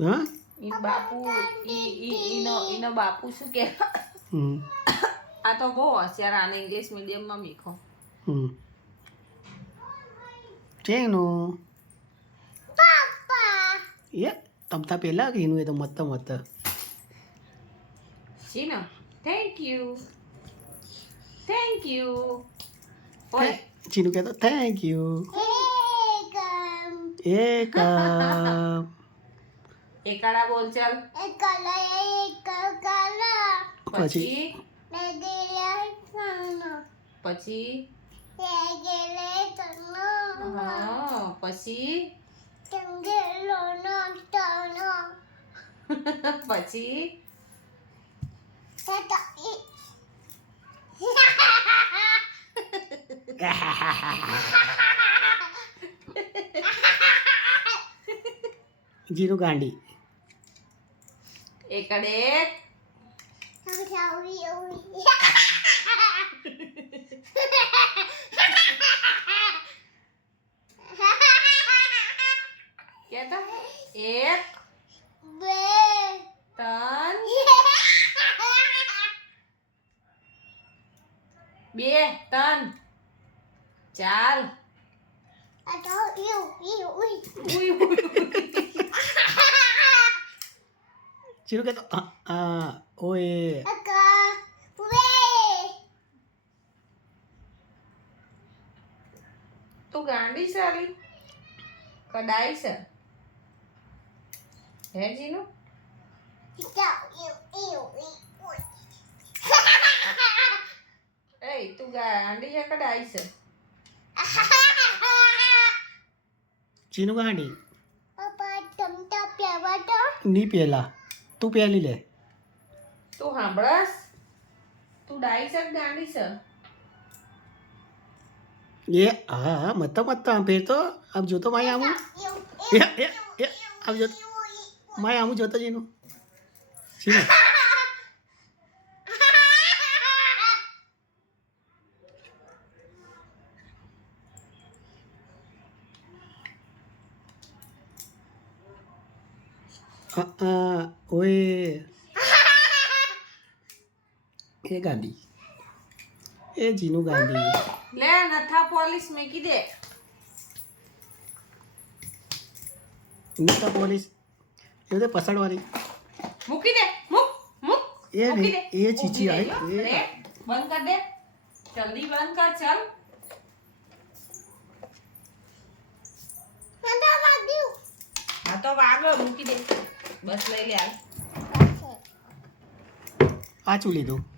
હા ઈ બાપુ ઈનો બાપુ શું કે હમ આ તો બહુ હોશિયાર આને ઇંગ્લિશ મીડિયમમાં મીખો ચેનું એ તમતા પેલા કીનું એ તો મત મત શીનો થેન્ક યુ ઓય ચીનું કહેતો થેન્ક યુ એક એકાડા બોલ ચાલ પછી પછી હા પછી પછી જીનું ગાંડી એકડે કેતા એક ત્રણ બે ત્રણ ચાર ચીનું કહેતો ઓએ તું ગાંડી સારી કડાઈ છે હે જીનું એ તું ગાંડી છે કડાઈ છે ચીનું ગાંડી ની પેલા તું પહેલી લે તું સાંભળસ તું ડાઈ છે કે ગાંડી છે એ હા મત મત ફેર તો આમ જોતો માય આવું એ આમ જોતો માય આવું જોતો જીનું ચીનું ઓએ એ ગાંડી એ જીનું ગાંડી લે નથા પોલીસ મેકી દે નીતા પોલીસ એ તો પસાડવાની મૂકી દે મૂક એ મૂકી દે એ ચીચી ઊભી આવી રહેજો. રે, બંધ કર દે જલ્દી બંધ કર ચાલ હા તો વાગો મૂકી દે બસ લઈ લે હાલ આ ચૂ લીધું